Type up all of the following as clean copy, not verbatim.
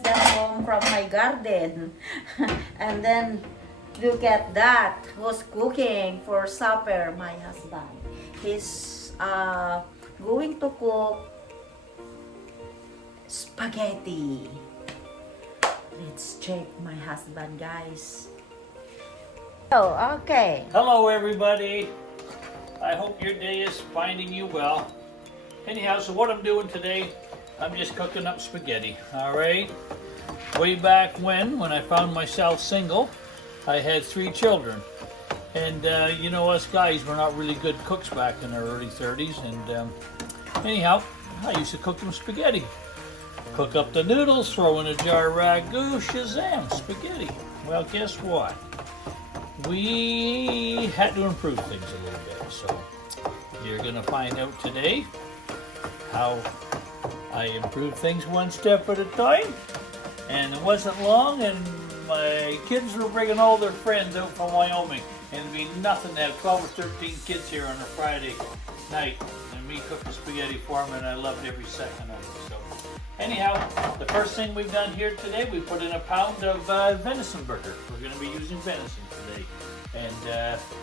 got home from my garden. And then look at that. Who's cooking for supper? My husband. He's going to cook spaghetti. Let's check my husband, guys. Oh, okay. Hello everybody. I hope your day is finding you well. Anyhow, so what I'm doing today, I'm just cooking up spaghetti, alright? Way back when I found myself single, I had 3 children. And you know, us guys were not really good cooks back in our early 30s. And anyhow, I used to cook them spaghetti. Cook up the noodles, throw in a jar of ragu, shazam, spaghetti. Well, guess what? We had to improve things a little bit. So you're gonna find out today how I improved things one step at a time. And it wasn't long, and my kids were bringing all their friends out from Wyoming. And it'd be nothing to have 12 or 13 kids here on a Friday night. And me cooking spaghetti for them, and I loved every second of it. So anyhow, the first thing we've done here today, we put in a pound of venison burger. We're going to be using venison today. And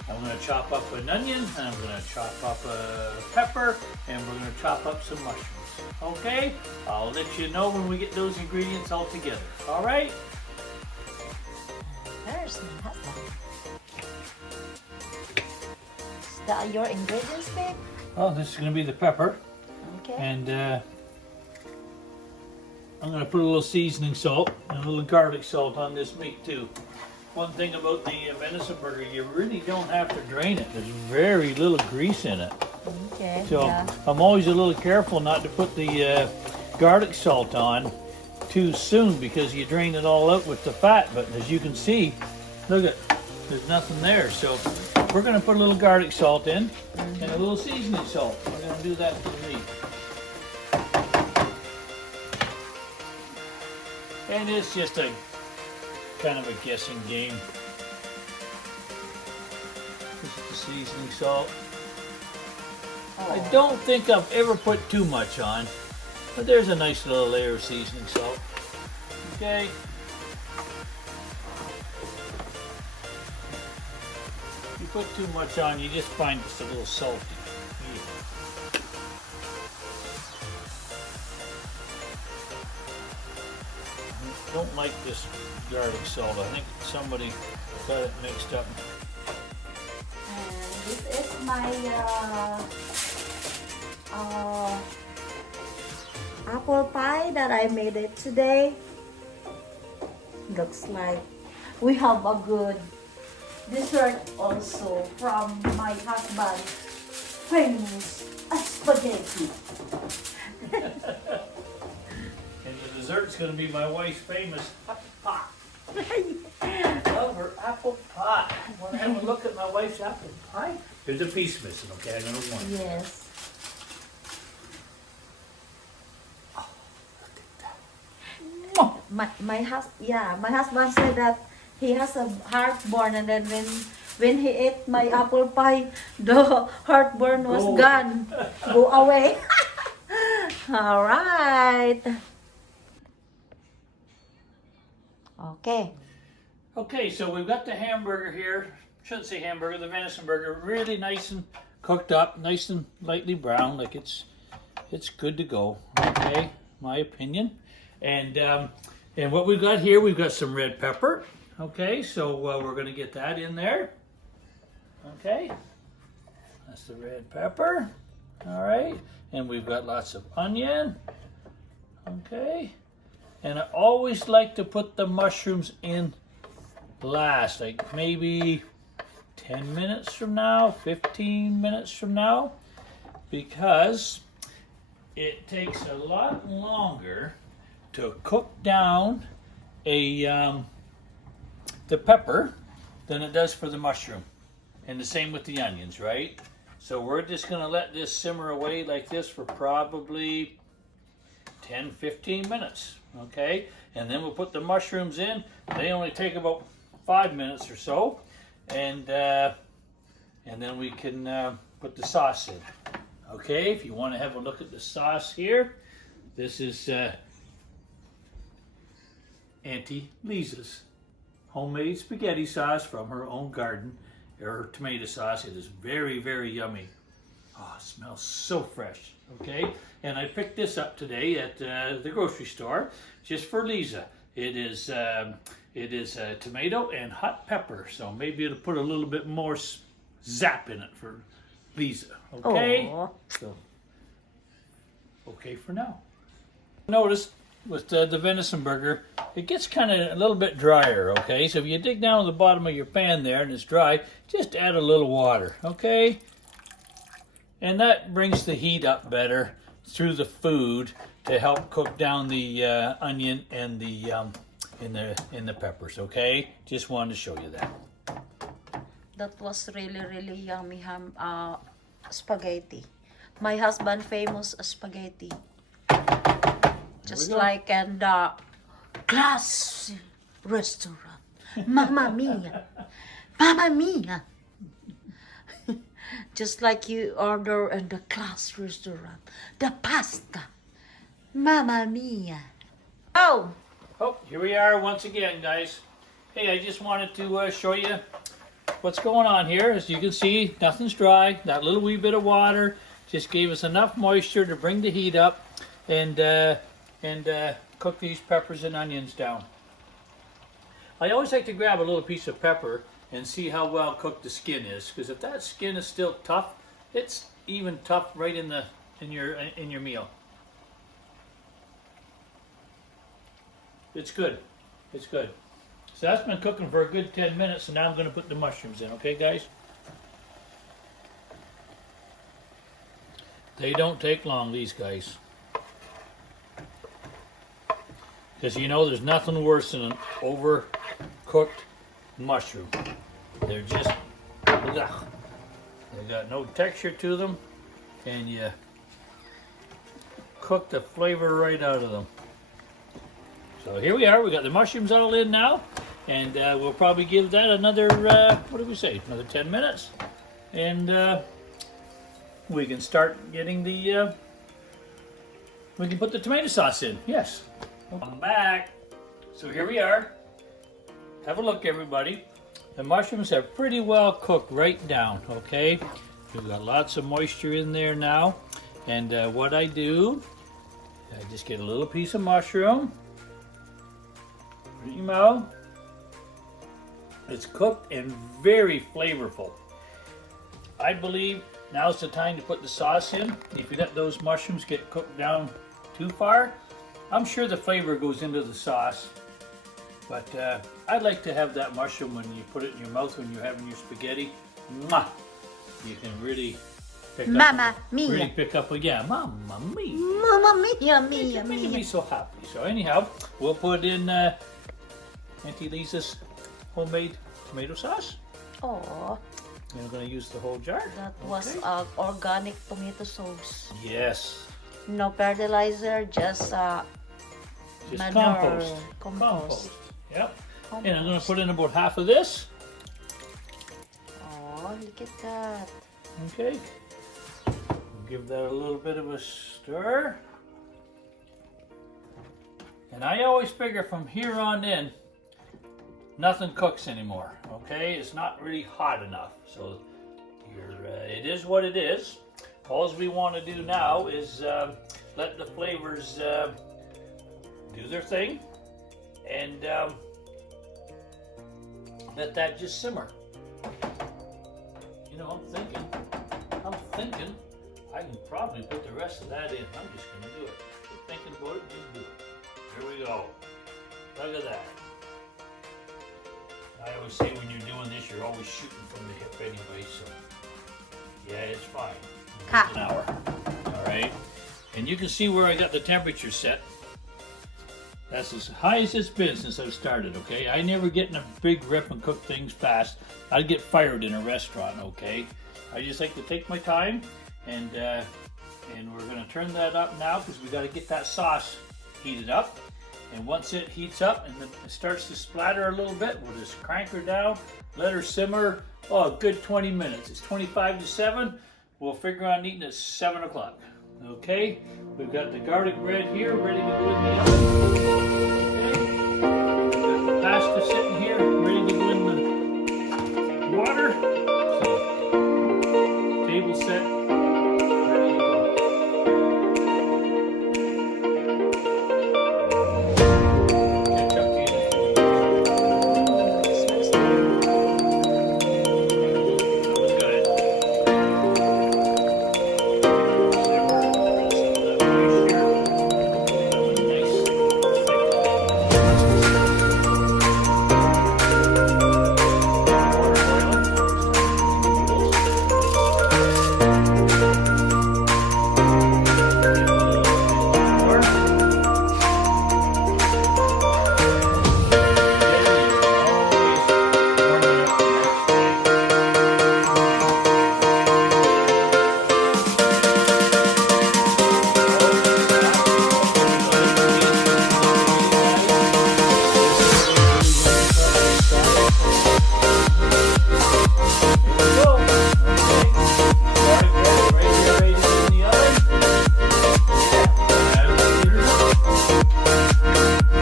I'm going to chop up an onion, and I'm going to chop up a pepper, and we're going to chop up some mushrooms. Okay? I'll let you know when we get those ingredients all together. All right? There's my husband. Is that your ingredients, babe? Oh, this is going to be the pepper. Okay. And I'm going to put a little seasoning salt and a little garlic salt on this meat too. One thing about the venison burger, you really don't have to drain it. There's very little grease in it. Okay. So Yeah. I'm always a little careful not to put the garlic salt on too soon, because you drain it all out with the fat. But as you can see, look at, there's nothing there. So we're going to put a little garlic salt in and a little seasoning salt. We're going to do that to the meat. And it's just a kind of a guessing game. This is the seasoning salt. I don't think I've ever put too much on, but there's a nice little layer of seasoning salt. Okay. If you put too much on, you just find it's a little salty. I don't like this garlic salt. I think somebody got it mixed up. And this is my apple pie that I made it today. Looks like we have a good dessert also from my husband's famous spaghetti. And the dessert's going to be my wife's famous apple pie. Love her apple pie. Want to have a look at my wife's apple pie? There's a piece missing, okay? I know one. Yes. My husband said that he has a heartburn, and then when he ate my apple pie, the heartburn was gone. Go away. All right. Okay. Okay, so we've got the hamburger here. Shouldn't say hamburger, the venison burger. Really nice and cooked up, nice and lightly brown, like it's good to go. Okay, my opinion. And what we've got here, we've got some red pepper. Okay, so we're going to get that in there. Okay, that's the red pepper. All right, and we've got lots of onion. Okay, and I always like to put the mushrooms in last, like maybe 10 minutes from now, 15 minutes from now, because it takes a lot longer to cook down the pepper than it does for the mushroom. And the same with the onions, right? So we're just gonna let this simmer away like this for probably 10-15 minutes, okay? And then we'll put the mushrooms in. They only take about 5 minutes or so, and then we can put the sauce in. Okay, if you want to have a look at the sauce here, this is Auntie Lisa's homemade spaghetti sauce from her own garden, or tomato sauce. It is very, very yummy. Oh, it smells so fresh, okay? And I picked this up today at the grocery store just for Lisa. It is tomato and hot pepper, so maybe it'll put a little bit more zap in it for Lisa, okay? Aw. So, okay for now. Notice with the venison burger, it gets kind of a little bit drier, okay? So if you dig down to the bottom of your pan there and it's dry, just add a little water, okay? And that brings the heat up better through the food to help cook down the onion and the in the peppers, okay? Just wanted to show you that. That was really, really yummy spaghetti. My husband famous spaghetti. Just like in the class restaurant. Mamma mia. Mamma mia. Just like you order in the class restaurant. The pasta. Mamma mia. Oh! Oh, here we are once again, guys. Hey, I just wanted to show you what's going on here. As you can see, nothing's dry. That little wee bit of water just gave us enough moisture to bring the heat up and cook these peppers and onions down. I always like to grab a little piece of pepper and see how well cooked the skin is, because if that skin is still tough, it's even tough right in your meal. It's good. It's good. So that's been cooking for a good 10 minutes, and now I'm going to put the mushrooms in, okay, guys? They don't take long, these guys. Because you know there's nothing worse than an overcooked mushroom. They're just, ugh. They got no texture to them, and you cook the flavor right out of them. So here we are, we got the mushrooms all in now, and we'll probably give that another, what did we say, another 10 minutes, and we can start getting the, we can put the tomato sauce in, yes. Welcome back. So here we are. Have a look, everybody. The mushrooms are pretty well cooked right down, okay? We've got lots of moisture in there now, and what I do, I just get a little piece of mushroom. You know, it's cooked and very flavorful. I believe now's the time to put the sauce in. If you let those mushrooms get cooked down too far, I'm sure the flavor goes into the sauce. But I'd like to have that mushroom when you put it in your mouth when you're having your spaghetti. Mwah! You can really pick Mamma mia. Really pick up again. Mamma mia. Mamma mia, mia, Making me mia. so happy. So anyhow, we'll put in Auntie Lisa's homemade tomato sauce. Oh, And I'm going to use the whole jar. that was Okay. organic tomato sauce. Yes. No fertilizer, just Just manure. compost. Yep. Compost. And I'm going to put in about half of this. Oh, look at that. Okay. Give that a little bit of a stir. And I always figure from here on in, nothing cooks anymore. Okay, it's not really hot enough. So it is what it is. All we want to do now is let the flavors do their thing, and let that just simmer. You know, I'm thinking I can probably put the rest of that in. I'm just going to do it. Quit thinking about it, just do it. There we go. Look at that. I always say when you're doing this, you're always shooting from the hip anyway, so yeah, it's fine. Ha. An hour. All right. And you can see where I got the temperature set. That's as high as it's been since I've started, okay? I never get in a big rip and cook things fast. I'd get fired in a restaurant, okay? I just like to take my time, and we're gonna turn that up now because we gotta get that sauce heated up. And once it heats up and it starts to splatter a little bit, we'll just crank her down, let her simmer, a good 20 minutes. It's 25 to 7. We'll figure on eating at 7 o'clock. Okay, we've got the garlic bread here ready to go in the oven. Okay. pasta sitting here, ready to go in the water. So, table set, ready to go. Catch up to you in a few minutes. That was good. There were some of that fish here. That was nice.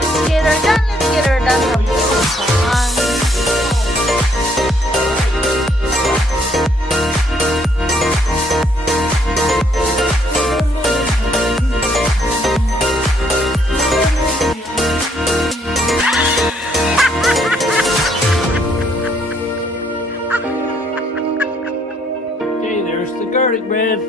Let's get her done. Okay, there's the garlic bread.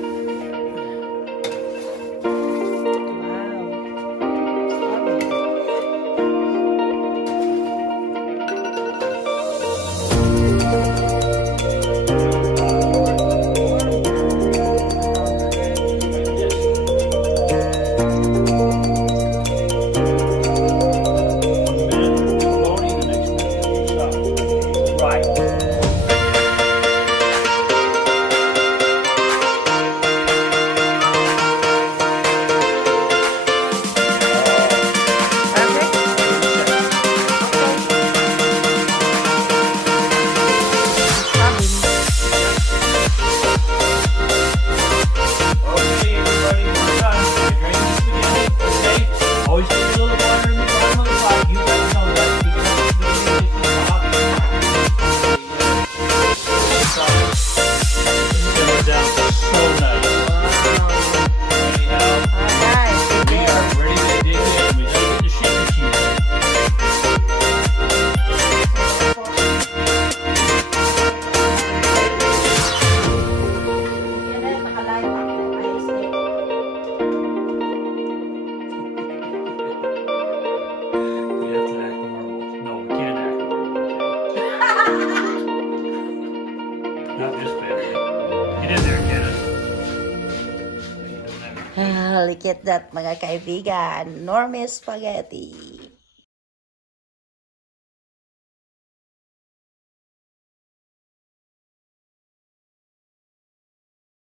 Look at that, mga kaibigan. Normie spaghetti.